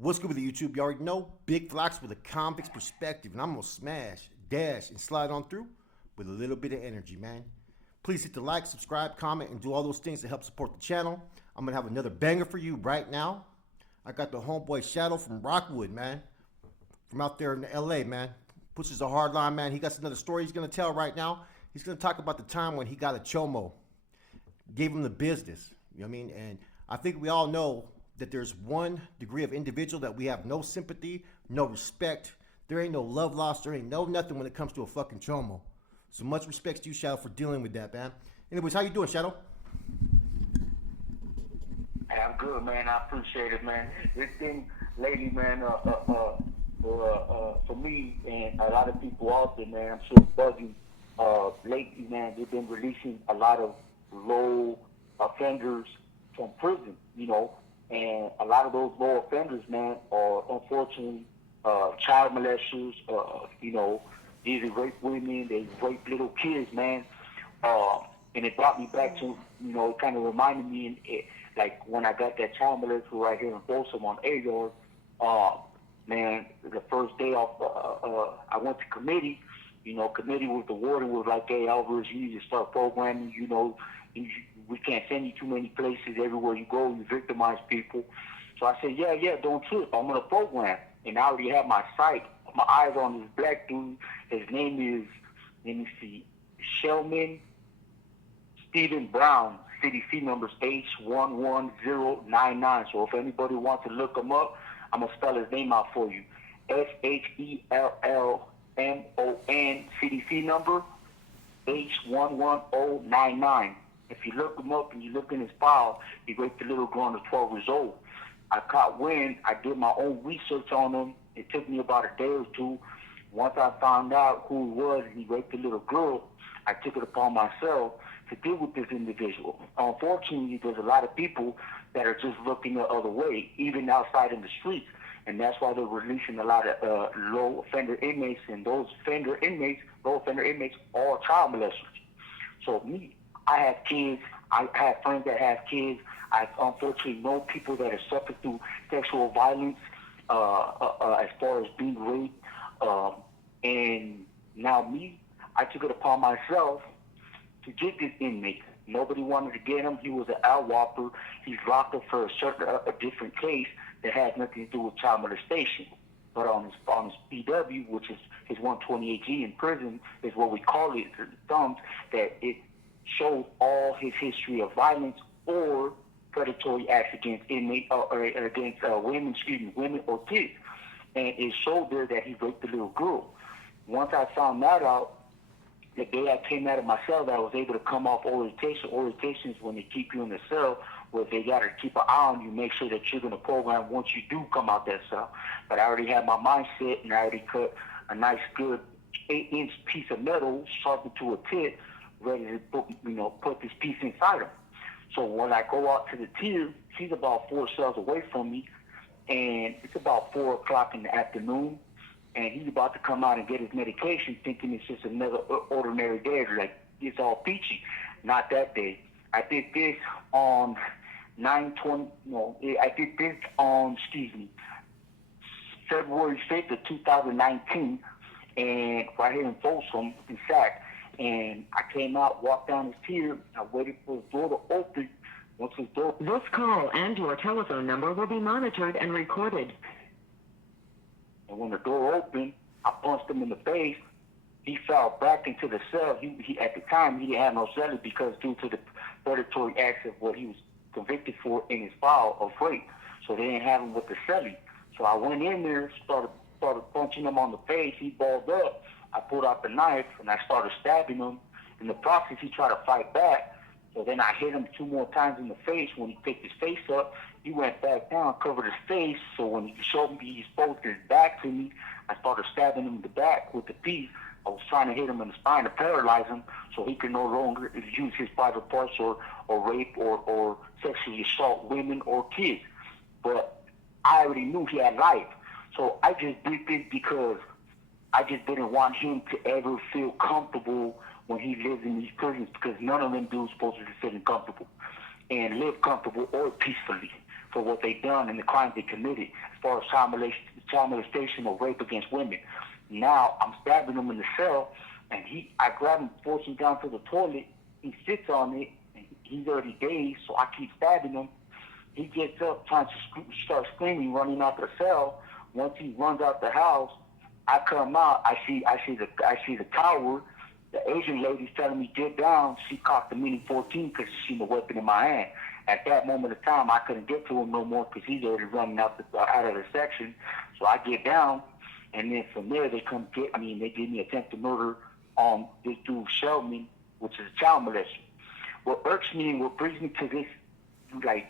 What's good with the YouTube? You already know Big Flocks with a convict's perspective, and I'm gonna smash, dash, and slide on through with a little bit of energy, man. Please hit the like, subscribe, comment, and do all those things to help support the channel. I'm gonna have another banger for you right now. I got the homeboy Shadow from Rockwood, man, from out there in LA, man. Pushes a hard line, man. He got another story he's gonna tell right now. He's gonna talk about the time when he got a chomo, gave him the business. You know what I mean? And I think we all know that there's one degree of individual that we have no sympathy, no respect. There ain't no love lost. There ain't no nothing when it comes to a fucking chomo. So much respect to you, Shadow, for dealing with that, man. Anyways, how you doing, Shadow? Hey, I'm good, man. I appreciate it, man. This thing lately, man, for me and a lot of people out there, man, I'm sure bugging. Lately, man, they've been releasing a lot of low offenders from prison, and a lot of those low offenders, man, are unfortunately child molesters. These are rape women, they rape little kids, man. And it brought me back to, it kind of reminded me, like when I got that child molester right here in Folsom on A-Yard, man, the first day off, I went to committee. Committee with the warden was like, hey, Alvarez, you need to start programming, we can't send you too many places. Everywhere you go, you victimize people. So I said, yeah, don't trip. I'm going to program. And I already have my eyes on this black dude. His name is, let me see, Shelman Stephen Brown. CDC number H11099. So if anybody wants to look him up, I'm going to spell his name out for you. SHELLMON, CDC number H11099. If you look him up and you look in his file, he raped a little girl under 12 years old. I caught wind. I did my own research on him. It took me about a day or two. Once I found out who he was and he raped a little girl, I took it upon myself to deal with this individual. Unfortunately, there's a lot of people that are just looking the other way, even outside in the streets. And that's why they're releasing a lot of low offender inmates, and those low offender inmates, are child molesters. So me, I have kids. I have friends that have kids. I unfortunately know people that have suffered through sexual violence, as far as being raped. And now me, I took it upon myself to get this inmate. Nobody wanted to get him. He was an out-whopper. He's locked up for a different case that has nothing to do with child molestation. But on his PW, which is his 128G in prison, is what we call it, the thumbs, that it shows all his history of violence or predatory acts against inmates or against women or kids. And it showed there that he raped a little girl. Once I found that out, the day I came out of my cell, that I was able to come off orientation. Orientation is when they keep you in the cell, where they got to keep an eye on you, make sure that you're going to program once you do come out that cell. But I already had my mindset, and I already cut a nice, good 8-inch piece of metal, sharpened to a tip, ready to put this piece inside him. So when I go out to the tier, he's about 4 cells away from me, and it's about 4 o'clock in the afternoon, and he's about to come out and get his medication, thinking it's just another ordinary day, like it's all peachy. Not that day. I did this on February 5th of 2019, and right here in Folsom, in Sac. And I came out, walked down the tier, I waited for his door to open. Once his door... This call and your telephone number will be monitored and recorded. And when the door opened, I punched him in the face. He fell back into the cell. He at the time, he didn't have no cellie because due to the predatory acts of what he was convicted for in his file of rape. So they didn't have him with the cellie. So I went in there, started punching him on the face. He balled up. I pulled out the knife, and I started stabbing him. In the process, he tried to fight back. So then I hit him 2 more times in the face. When he picked his face up, he went back down, covered his face. So when he showed me he exposed his back to me, I started stabbing him in the back with the piece. I was trying to hit him in the spine to paralyze him so he could no longer use his private parts or rape or sexually assault women or kids. But I already knew he had life. So I just did this because I just didn't want him to ever feel comfortable when he lives in these prisons, because none of them dudes supposed to be feeling comfortable and live comfortable or peacefully. for what they've done and the crimes they committed as far as child molestation or rape against women. Now I'm stabbing him in the cell, and I grab him, force him down to the toilet. He sits on it, and he's already dazed, so I keep stabbing him. He gets up, trying to start screaming, running out the cell. Once he runs out the house, I come out. I see the tower. The Asian lady's telling me get down. She cocked the Mini 14 because she seen the weapon in my hand. At that moment of time, I couldn't get to him no more because he's already running out of the section. So I get down, and then from there they come get me, and they give me attempted murder on this dude Sheldon, which is a child molester. What irks me and what brings me to this, like,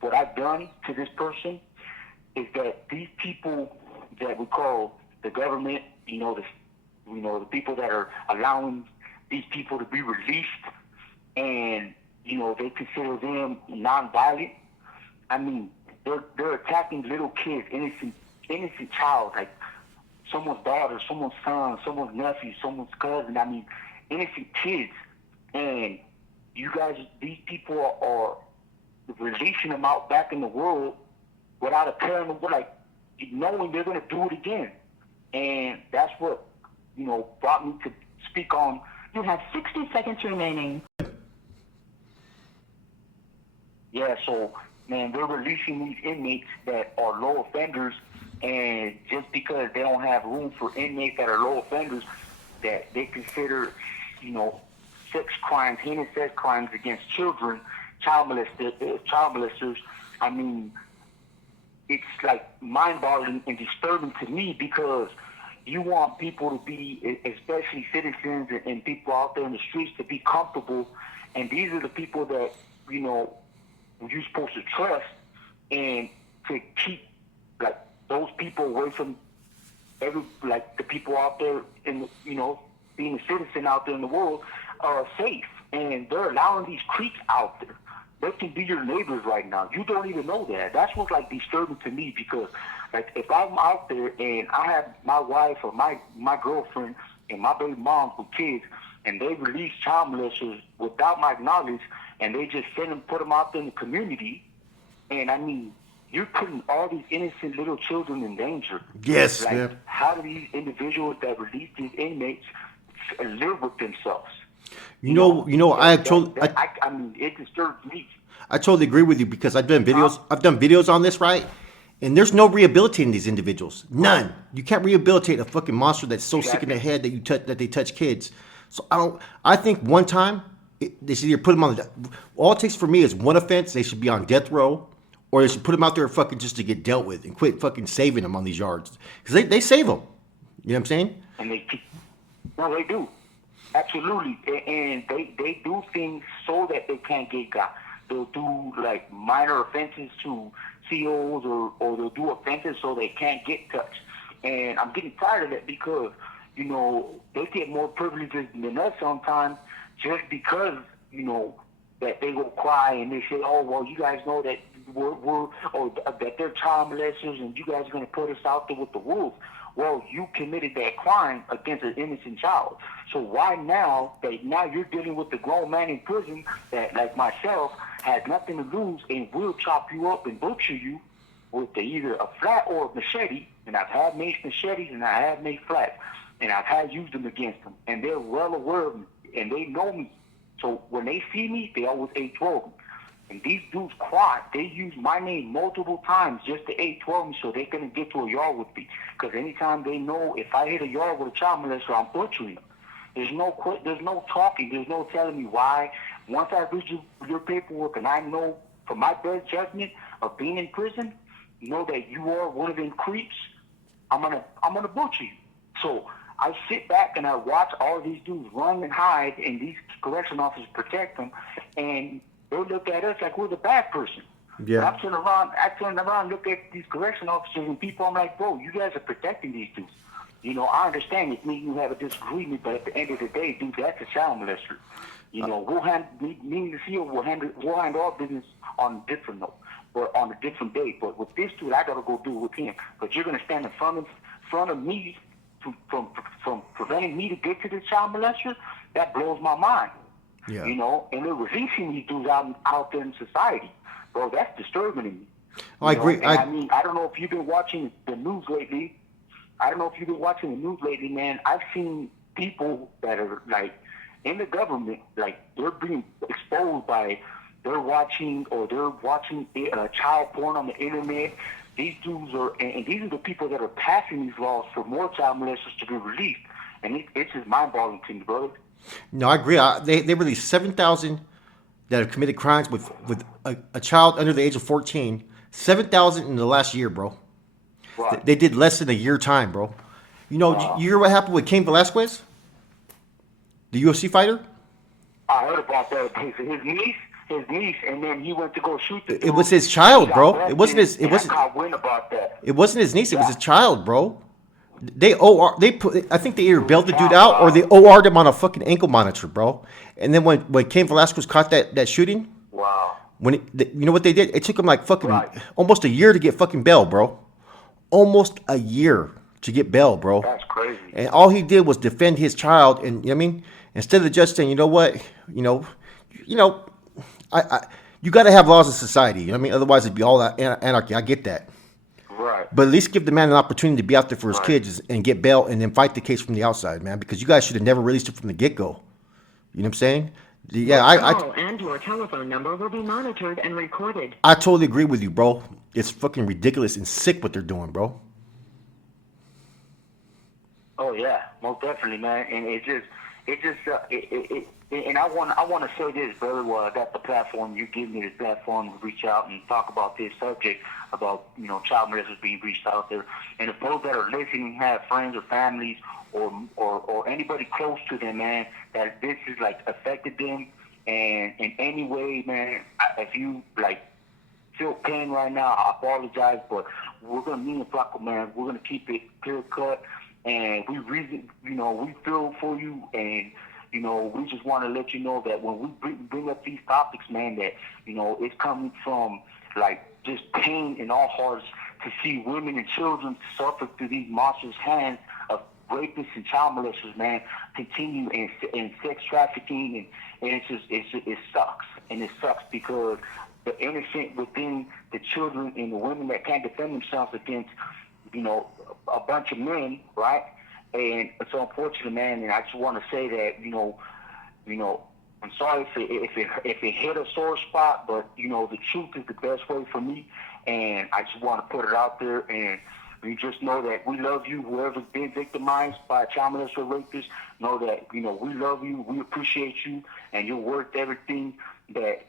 what I've done to this person is that these people that we call the government, the people that are allowing these people to be released, and they consider them non-violent. I mean, they're attacking little kids, innocent child, like someone's daughter, someone's son, someone's nephew, someone's cousin. I mean, innocent kids, and you guys, these people are releasing them out back in the world without a parent, like knowing they're going to do it again. And that's what, brought me to speak on. You have 60 seconds remaining. Yeah, so, man, they're releasing these inmates that are low offenders, and just because they don't have room for inmates that are low offenders, that they consider, sex crimes, heinous sex crimes against children, child molesters. I mean, it's like mind-boggling and disturbing to me, because you want people to be, especially citizens and people out there in the streets, to be comfortable, and these are the people that, you're supposed to trust, and to keep, like, those people away from the people out there in, being a citizen out there in the world, are safe. And they're allowing these creeps out there. They can be your neighbors right now. You don't even know that. That's what's, like, disturbing to me, because, like, if I'm out there and I have my wife or my girlfriend and my baby mom with kids, and they release child molesters without my knowledge, and they just put them out there in the community, and I mean, you're putting all these innocent little children in danger. Yes, like, man. How do these individuals that release these inmates live with themselves? I mean, it disturbs me. I totally agree with you, because I've done videos. I've done videos on this, right? And there's no rehabilitating these individuals. None. You can't rehabilitate a fucking monster that's so sick in the head that they touch kids. So I think one time they should either put them on all it takes for me is one offense. They should be on death row, or they should put them out there fucking just to get dealt with, and quit fucking saving them on these yards, because they save them. You know what I'm saying? And they do. Absolutely. And they do things so that they can't get got. They'll do, like, minor offenses to COs, or they'll do offenses so they can't get touched. And I'm getting tired of that, because, they get more privileges than us sometimes, just because, that they will cry and they say, oh, well, you guys know that that they're child molesters, and you guys are going to put us out there with the wolves. Well, you committed that crime against an innocent child. So why now you're dealing with the grown man in prison that, like myself, has nothing to lose and will chop you up and butcher you with either a flat or a machete? And I've had made machetes and I have made flats, and I've had used them against them, and they're well aware of me, and they know me. So when they see me, they always 812 me. And these dudes cry. They use my name multiple times just to 812 me, so they couldn't get to a yard with me. Because anytime they know if I hit a yard with a child molester, I'm butchering them. There's no talking. There's no telling me why. Once I read your paperwork and I know from my best judgment of being in prison, know that you are one of them creeps, I'm gonna butcher you. So I sit back and I watch all these dudes run and hide, and these correction officers protect them, and they look at us like we're the bad person. Yeah. But I turn around, look at these correction officers and people. I'm like, bro, you guys are protecting these dudes. I understand it means you have a disagreement, but at the end of the day, dude, that's a child molester. We'll handle our business on a different note, or on a different day. But with this dude, I gotta go do it with him. But you're gonna stand in front of me from preventing me to get to this child molester? That blows my mind. Yeah. And they're releasing these dudes out there in society. Bro, that's disturbing to me. I agree. And I mean, I don't know if you've been watching the news lately. Man. I've seen people that are like in the government, like they're being exposed by they're watching child porn on the internet. These dudes are, and these are the people that are passing these laws for more child molesters to be released. And it's just mind-boggling to me, brother. No, I agree. They released 7,000 that have committed crimes with a child under the age of 14. 7,000 in the last year, bro. Right. They did less than a year time, bro. You know, you hear what happened with Cain Velasquez, the UFC fighter? I heard about that. His niece, and then he went to go shoot the dude. It was his child, bro. It wasn't his. It I wasn't. caught wind about that. It wasn't his niece. It was Yeah. his child, bro. They put. I think they either bailed the dude out or they OR'd him on a fucking ankle monitor, bro. And then when Cain Velasquez caught that shooting, Wow. you know what they did? It took him like fucking Right. almost a year to get fucking bail, bro. Almost a year to get bail, bro. That's crazy. And all he did was defend his child, and you know what I mean, instead of just saying, you know what, you got to have laws in society. You know what I mean, otherwise it'd be all anarchy. I get that, Right. but at least give the man an opportunity to be out there for his Right. kids and get bail, and then fight the case from the outside, man. Because you guys should have never released it from the get go. You know what I'm saying? Yeah, Call and your telephone number will be monitored and recorded. I totally agree with you, bro. It's fucking ridiculous and sick what they're doing, bro. Oh yeah, most definitely, man. And and I want to say this, brother. Well, I got the platform. You give me the platform to reach out and talk about this subject about child molesters being reached out there. And if those that are listening have friends or families or anybody close to them, man, that this is like affected them, and in any way, man, if you like feel pain right now, I apologize, but we're gonna me and Flacco, man, we're gonna keep it clear cut. And we we feel for you, and we just want to let you know that when we bring up these topics, man, that it's coming from like just pain in our hearts to see women and children suffer through these monsters' hands of rapists and child molesters, man, continue in sex trafficking, and it sucks, and it sucks because the innocent within the children and the women that can't defend themselves against a bunch of men, right? And it's so unfortunate, man. And I just want to say that, I'm sorry if it hit a sore spot, but the truth is the best way for me, and I just want to put it out there. And you just know that we love you. Whoever's been victimized by a child molester or rapist, know that we love you, we appreciate you, and you're worth everything that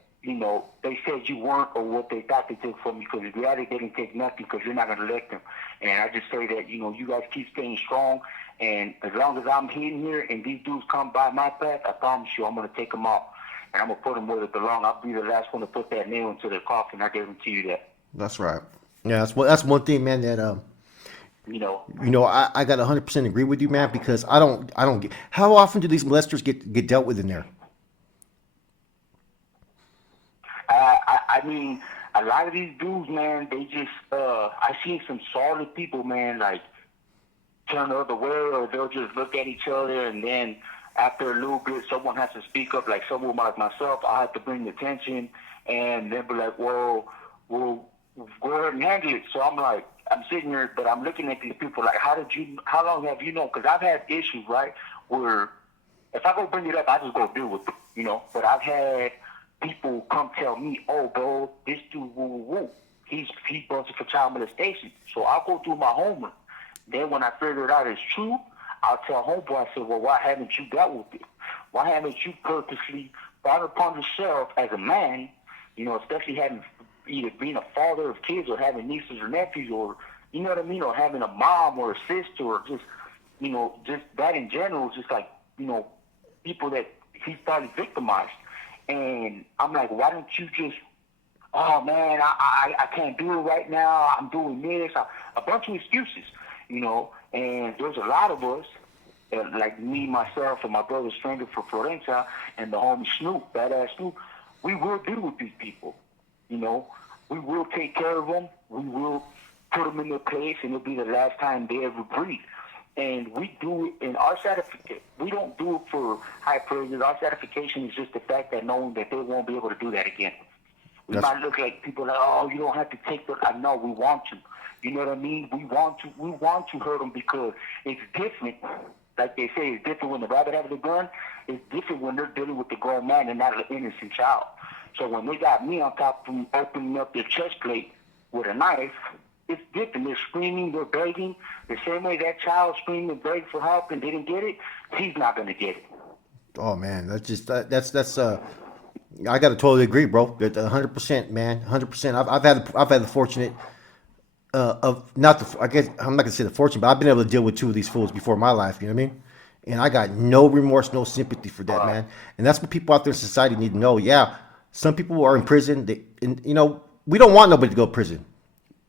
they said you weren't, or what they thought they took from you, because in reality they didn't take nothing, because you're not going to let them. And I just say that, you guys keep staying strong, and as long as I'm in here and these dudes come by my path, I promise you I'm going to take them out, and I'm going to put them where they belong. I'll be the last one to put that nail into their coffin. I guarantee you that. That's right. Yeah, that's one thing, man, that I got 100% agree with you, man, because I don't get, how often do these molesters get dealt with in there? I mean, a lot of these dudes, man, they just, I seen some solid people, man, like, turn the other way, or they'll just look at each other, and then after a little bit, someone has to speak up, like someone like myself, I have to bring the attention, and they'll be like, well, go ahead and handle it. So I'm sitting here, but I'm looking at these people, like, how long have you known? Because I've had issues, right, where if I go bring it up, I just go deal with it, but I've had people come tell me, oh, bro, this dude, he's busted for child molestation. So I'll go do my homework. Then when I figure it out it's true, I'll tell homeboy, I say, well, why haven't you dealt with it? Why haven't you purposely brought upon yourself as a man, especially having either being a father of kids or having nieces or nephews, or, you know what I mean, or having a mom or a sister, or just, just that in general, just like, people that he started victimized. And I'm like, why don't you just, oh man, I can't do it right now, I'm doing this, a bunch of excuses, and there's a lot of us, like me, myself, and my brother Stranger for Florencia, and the homie Snoop, badass Snoop, we will deal with these people, we will take care of them, we will put them in their place, and it'll be the last time they ever breathe. And we do it in our certificate. We don't do it for high praises. Our certification is just the fact that knowing that they won't be able to do that again. We might look like people like, oh, you don't have to take the. I know we want to. You know what I mean? We want to hurt them because it's different. Like they say, it's different when the rabbit has the gun. It's different when they're dealing with the grown man and not an innocent child. So when they got me on top of them opening up their chest plate with a knife, it's different. They're screaming, they're begging. The same way that child screamed and begged for help and didn't get it, he's not going to get it. Oh man, that's I gotta totally agree, bro. 100%, man, 100%. I've had the fortunate of not the I guess I'm not gonna say the fortune, but I've been able to deal with two of these fools before in my life. You know what I mean? And I got no remorse, no sympathy for that, man. And that's what people out there in society need to know. Yeah, some people are in prison. And you know, we don't want nobody to go to prison.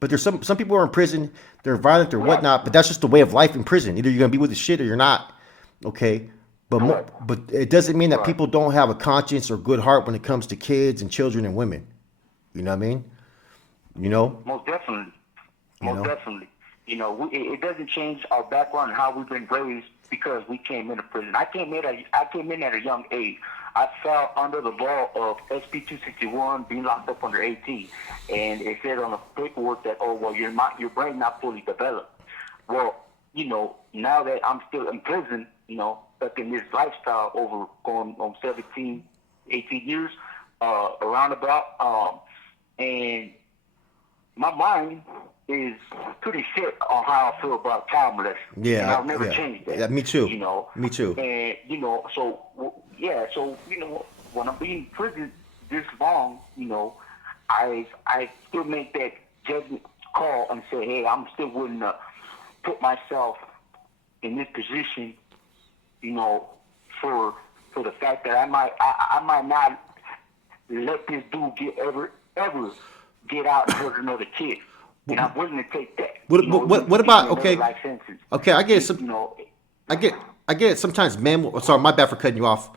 But there's some people who are in prison. They're violent or whatnot. But that's just the way of life in prison. Either you're gonna be with the shit or you're not. Okay. But it doesn't mean that people don't have a conscience or good heart when it comes to kids and children and women. You know what I mean? You know? Most definitely. Most definitely. You know, it doesn't change our background and how we've been raised because we came into prison. I came in at a young age. I fell under the law of SB 261, being locked up under 18, and it said on the paperwork that, oh well, your brain not fully developed. Well, you know, now that I'm still in prison, you know, stuck in this lifestyle over going on 17, 18 years, around about, and my mind is pretty set on how I feel about child molestation. Yeah, and I'll never change that. Yeah, me too. You know, me too. And you know, so you know, when I'm being in prison this long, you know, I still make that judgment call and say, hey, I'm still willing to put myself in this position, you know, for the fact that I might not let this dude ever get out and hurt another kid. And I'm willing to take that. What about okay? Life sentence. Okay, I get it. You know, I get it. Sometimes men. Sorry, my bad for cutting you off.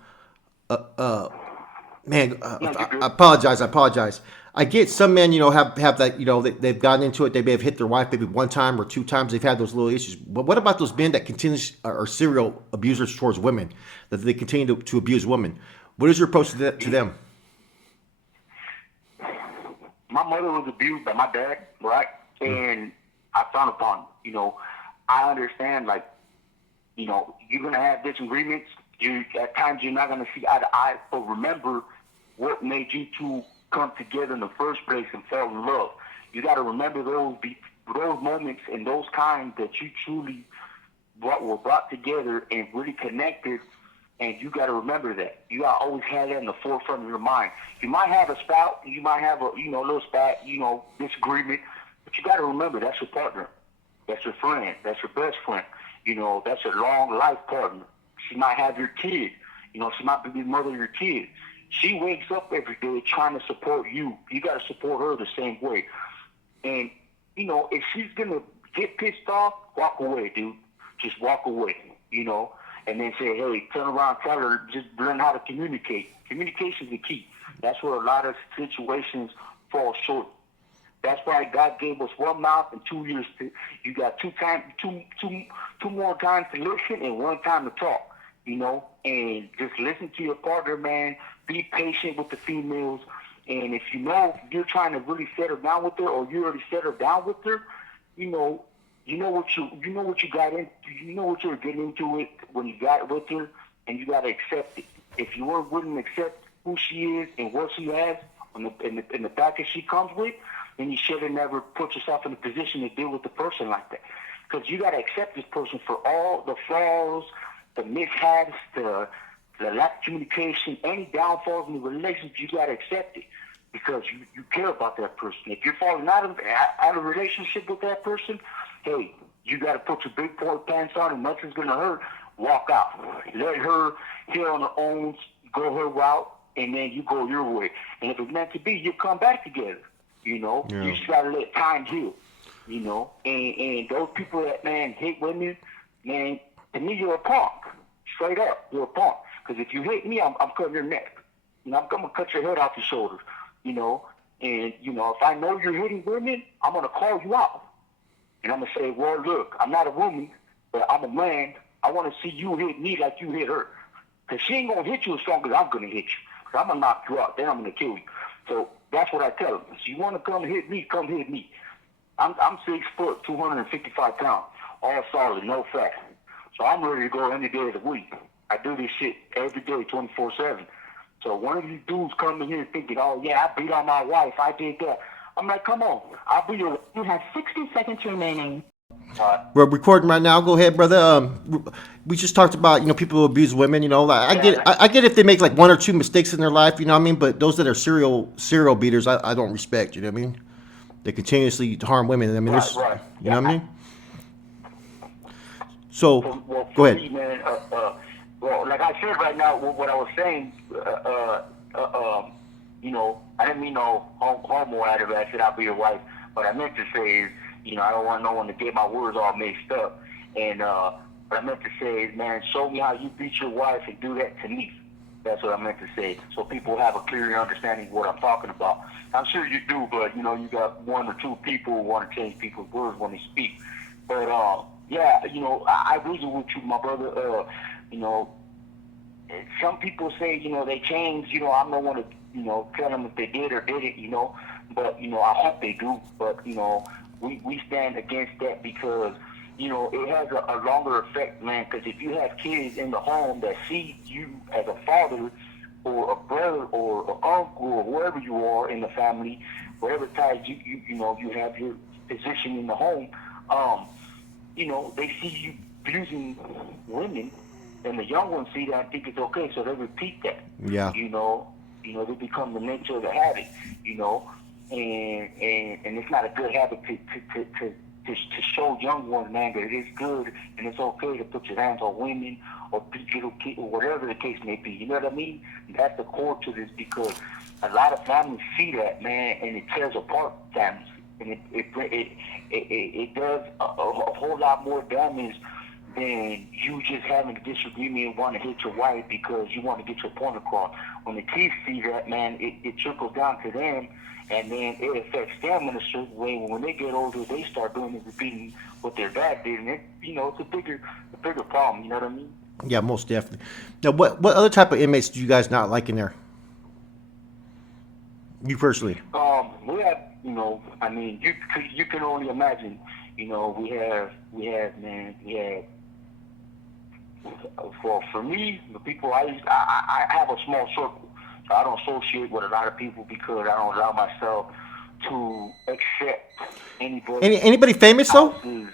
Man, I apologize. I get some men, you know, have that, you know, they've gotten into it. They may have hit their wife maybe one time or two times. They've had those little issues. But what about those men that are serial abusers towards women, that they continue to abuse women? What is your approach to them? My mother was abused by my dad, right? And I frown upon it. You know, I understand, like, you know, you're going to have disagreements. At times you're not going to see eye to eye, but remember what made you two come together in the first place and fall in love. You got to remember those moments and those times that you truly were brought together and really connected, and you got to remember that. You got to always have that in the forefront of your mind. You might have a spout, you might have a little spat, disagreement, but you got to remember that's your partner, that's your friend, that's your best friend. You know, that's your long life partner. She might have your kid. You know, she might be the mother of your kid. She wakes up every day trying to support you. You got to support her the same way. And, you know, if she's going to get pissed off, walk away, dude. Just walk away, you know, and then say, hey, turn around, tell her, just learn how to communicate. Communication is the key. That's where a lot of situations fall short. That's why God gave us one mouth and 2 ears. You got two more times to listen and one time to talk, you know, and just listen to your partner, man. Be patient with the females. And if you know you're trying to really settle down with her, or you already settled down with her, you know what you got in. You know what you're getting into it when you got with her, and you got to accept it. If you weren't willing to accept who she is and what she has in the package she comes with, then you should have never put yourself in a position to deal with a person like that. Because you got to accept this person for all the flaws, the mishaps, the lack of communication, any downfalls in the relationship. You got to accept it because you care about that person. If you're falling out of a relationship with that person, hey, you got to put your big boy pants on and nothing's going to hurt. Walk out. Let her heal on her own, go her route, and then you go your way. And if it's meant to be, you come back together. You know, You just got to let time heal, you know. And those people that, man, hate women, man, to me, you're a punk. Straight up, you're a punk. Because if you hate me, I'm cutting your neck. You know, I'm going to cut your head off your shoulders, you know. And, you know, if I know you're hitting women, I'm going to call you out. And I'm going to say, well, look, I'm not a woman, but I'm a man. I want to see you hit me like you hit her. Because she ain't going to hit you as strong as I'm going to hit you. Because I'm going to knock you out. Then I'm going to kill you. So That's what I tell them. If you want to come hit me, come hit me. I'm 6 foot, 255 pounds, all solid, no fat. So I'm ready to go any day of the week. I do this shit every day, 24/7. So one of these dudes come in here thinking, oh yeah, I beat on my wife, I did that. I'm like, come on, I'll be your. You have 60 seconds remaining. We're recording right now. Go ahead, brother. We just talked about people who abuse women. Like, I get if they make like 1 or 2 mistakes in their life. You know what I mean? But those that are serial beaters, I don't respect. You know what I mean? They continuously harm women. I mean, there's, Right. you know what I mean? So, Well, go for ahead. me, man, well, like I said right now, what I was saying, I didn't mean no homo out of it. I said I'll be your wife. What I meant to say is, I don't want no one to get my words all mixed up. And what I meant to say is, man, show me how you beat your wife and do that to me. That's what I meant to say. So people have a clear understanding of what I'm talking about. I'm sure you do, but, you got 1 or 2 people who want to change people's words when they speak. But, yeah, I agree with you, my brother. Some people say, they changed. I'm not one to, tell them if they did or didn't, But, I hope they do. But, we stand against that because, it has a longer effect, man. Because if you have kids in the home that see you as a father or a brother or an uncle or whoever you are in the family, whatever ties you have your position in the home, they see you abusing women, and the young ones see that and think it's okay, so they repeat that. Yeah. They become the nature of the habit, and it's not a good habit to show young ones, man, that it is good and it's okay to put your hands on women or beat little kids or whatever the case may be. You know what I mean? That's the core to this because a lot of families see that, man, and it tears apart families. And it does a whole lot more damage than you just having a disagreement and want to hit your wife because you want to get your point across. When the kids see that, man, it trickles down to them, and then it affects them in a certain way. When they get older, they start doing it, repeating what their dad did, and it's a bigger problem. You know what I mean? Yeah, most definitely. Now, what other type of inmates do you guys not like in there? You personally? We have, I mean, you can only imagine. We have, for me, the people I have a small circle. So I don't associate with a lot of people because I don't allow myself to accept anybody. Anybody famous though? Houses,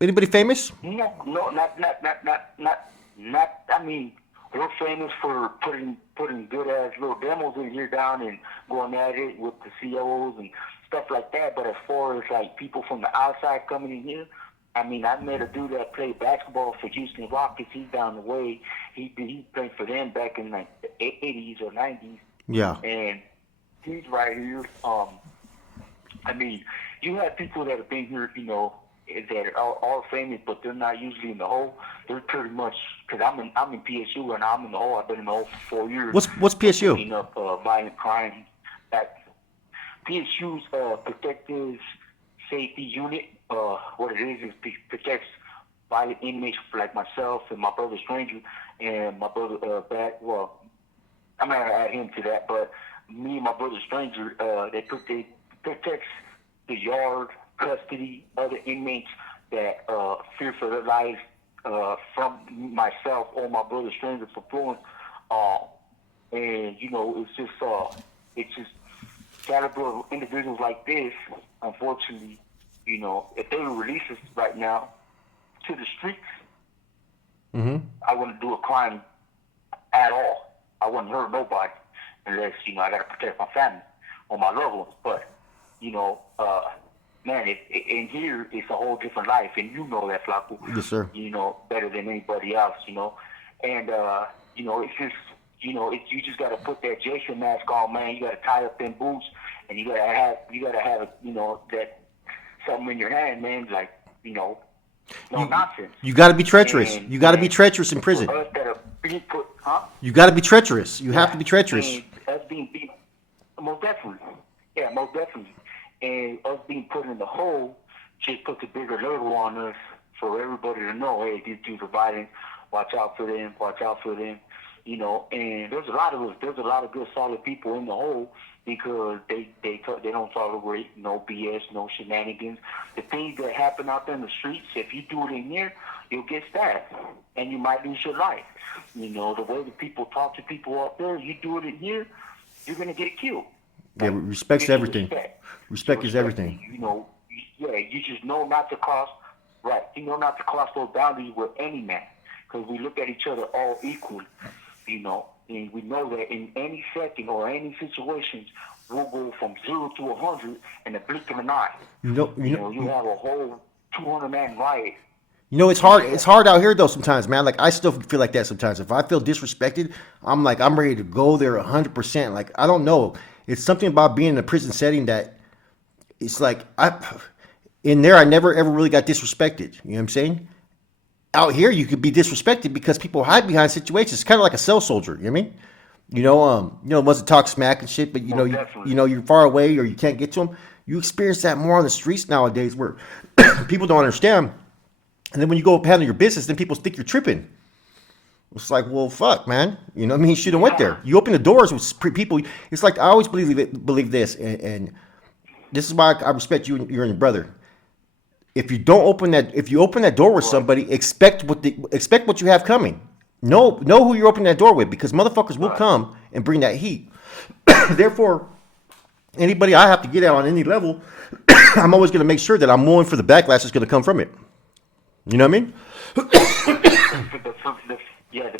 Anybody famous? No, not. I mean, we're famous for putting good ass little demos in here down and going at it with the COs and stuff like that. But as far as like people from the outside coming in here, I mean, I met a dude that played basketball for Houston Rockets. He's down the way. He played for them back in like the 80s or 90s. Yeah. And he's right here. I mean, you have people that have been here, that are all famous, but they're not usually in the hole. They're pretty much, because I'm in PSU and I'm in the hole. I've been in the hole for 4 years. What's PSU? Cleaning up violent crime. PSU's Protective Safety Unit. What it is protects violent inmates like myself and my brother Stranger and my brother well, I'm not gonna add him to that, but me and my brother Stranger, they protects the yard, custody, other inmates that fear for their lives from myself or my brother Stranger for influence. And it's just caliber of individuals like this, unfortunately. If they were released right now to the streets, I wouldn't do a crime at all. I wouldn't hurt nobody unless, I got to protect my family or my loved ones. But, man, in here, it's a whole different life. And you know that, Flaco. Yes, sir. Better than anybody else, And, it's just, you just got to put that Jason mask on, man. You got to tie up them boots and you got to have, that something in your hand, man, like, no nonsense. You got to be treacherous. And, you got to be treacherous in prison. For us that are being put, huh? You got to be treacherous. You have to be treacherous. And us being beat, most definitely. Yeah, most definitely. And us being put in the hole just puts a bigger label on us for everybody to know, hey, these dudes are violent. Watch out for them. Watch out for them. You know, and there's a lot of good solid people in the hole because they don't tolerate no BS, no shenanigans. The things that happen out there in the streets, if you do it in here, you'll get stabbed and you might lose your life. You know, the way that people talk to people out there, you do it in here, you're gonna get killed. Yeah, respect's everything. Respect is everything. You know, you just know not to cross. Right, you know not to cross those boundaries with any man, because we look at each other all equal. You know, and we know that in any second or any situations, we'll go from 0 to 100 in the blink of an eye. You have a whole 200-man riot. You know, it's hard. It's hard out here though sometimes, man. Like I still feel like that sometimes. If I feel disrespected, I'm ready to go there 100%. Like I don't know. It's something about being in a prison setting that it's like in there I never ever really got disrespected. You know what I'm saying? Out here, you could be disrespected because people hide behind situations. It's kind of like a cell soldier. You know what I mean? Once it talk smack and shit, but you're far away or you can't get to them. You experience that more on the streets nowadays, where people don't understand. And then when you go handle your business, then people think you're tripping. It's like, well, fuck, man. You know what I mean? You shouldn't have went there. You open the doors with people. It's like I always believe this, and this is why I respect you and your brother. If you open that door with somebody, expect what you have coming. Know who you're opening that door with, because motherfuckers will come and bring that heat. Therefore, anybody I have to get at on any level, I'm always going to make sure that I'm willing for the backlash that's going to come from it. You know what I mean? The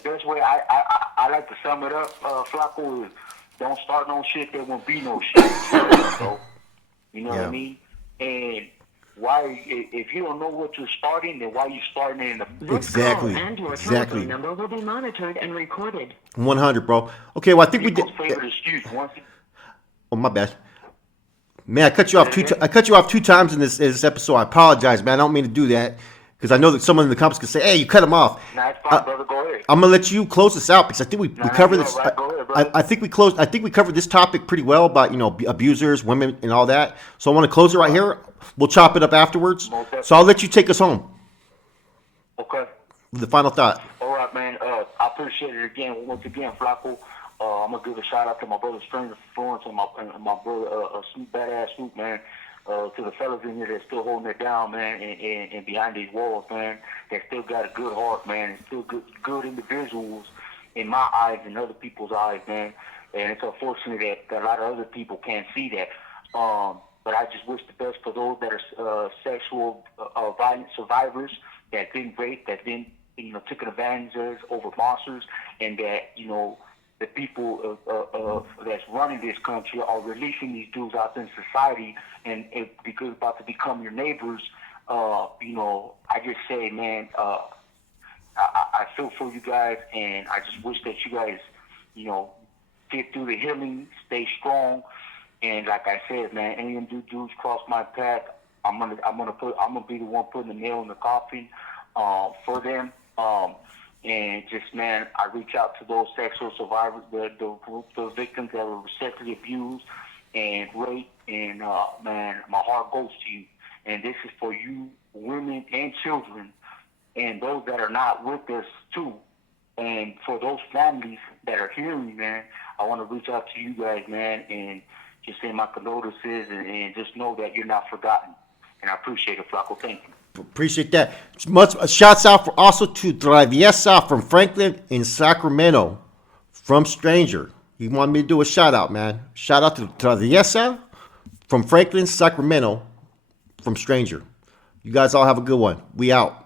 best way I like to sum it up, Flacco, is don't start no shit, there won't be no shit. So, you know what I mean? And why, if you don't know what you're starting, then why are you starting it in the Exactly. And your telephone number will be monitored and recorded. 100, bro. Okay, well I think People's we did. favorite excuse. Oh, my bad. Man, I cut you off two times in this episode. I apologize, man. I don't mean to do that, because I know that someone in the comments could say, "Hey, you cut him off." Nah, it's fine, brother. Go ahead. I'm gonna let you close this out, because I think we covered this. Right. Go ahead, brother. I think we covered this topic pretty well about abusers, women, and all that. So I want to close it right here. We'll chop it up afterwards. So I'll let you take us home. Okay. With the final thought. All right, man. I appreciate it again. Once again, Flacco. I'm gonna give a shout out to my brother Stranger Florence and my brother Snoop Badass Snoop, man. To the fellas in here that's still holding it down, man, and behind these walls, man, that still got a good heart, man, and still good individuals in my eyes and other people's eyes, man. And it's unfortunate that a lot of other people can't see that. But I just wish the best for those that are sexual violence survivors that been raped, that been taken advantage of over monsters, and that the people that's running this country are releasing these dudes out in society, and because it's about to become your neighbors. I just say, man, I feel for you guys, and I just wish that you guys, get through the healing, stay strong, and like I said, man, any of them dudes cross my path, I'm gonna be the one putting the nail in the coffin for them. And just, man, I reach out to those sexual survivors, the victims that were sexually abused and raped, and man, my heart goes to you. And this is for you, women and children, and those that are not with us too. And for those families that are hearing me, man, I want to reach out to you guys, man, and just send my condolences, and just know that you're not forgotten. And I appreciate it, Flacco. Thank you. Appreciate that. Shouts out also to Traviesa from Franklin in Sacramento from Stranger. He wanted me to do a shout out, man. Shout out to Traviesa from Franklin, Sacramento from Stranger. You guys all have a good one. We out.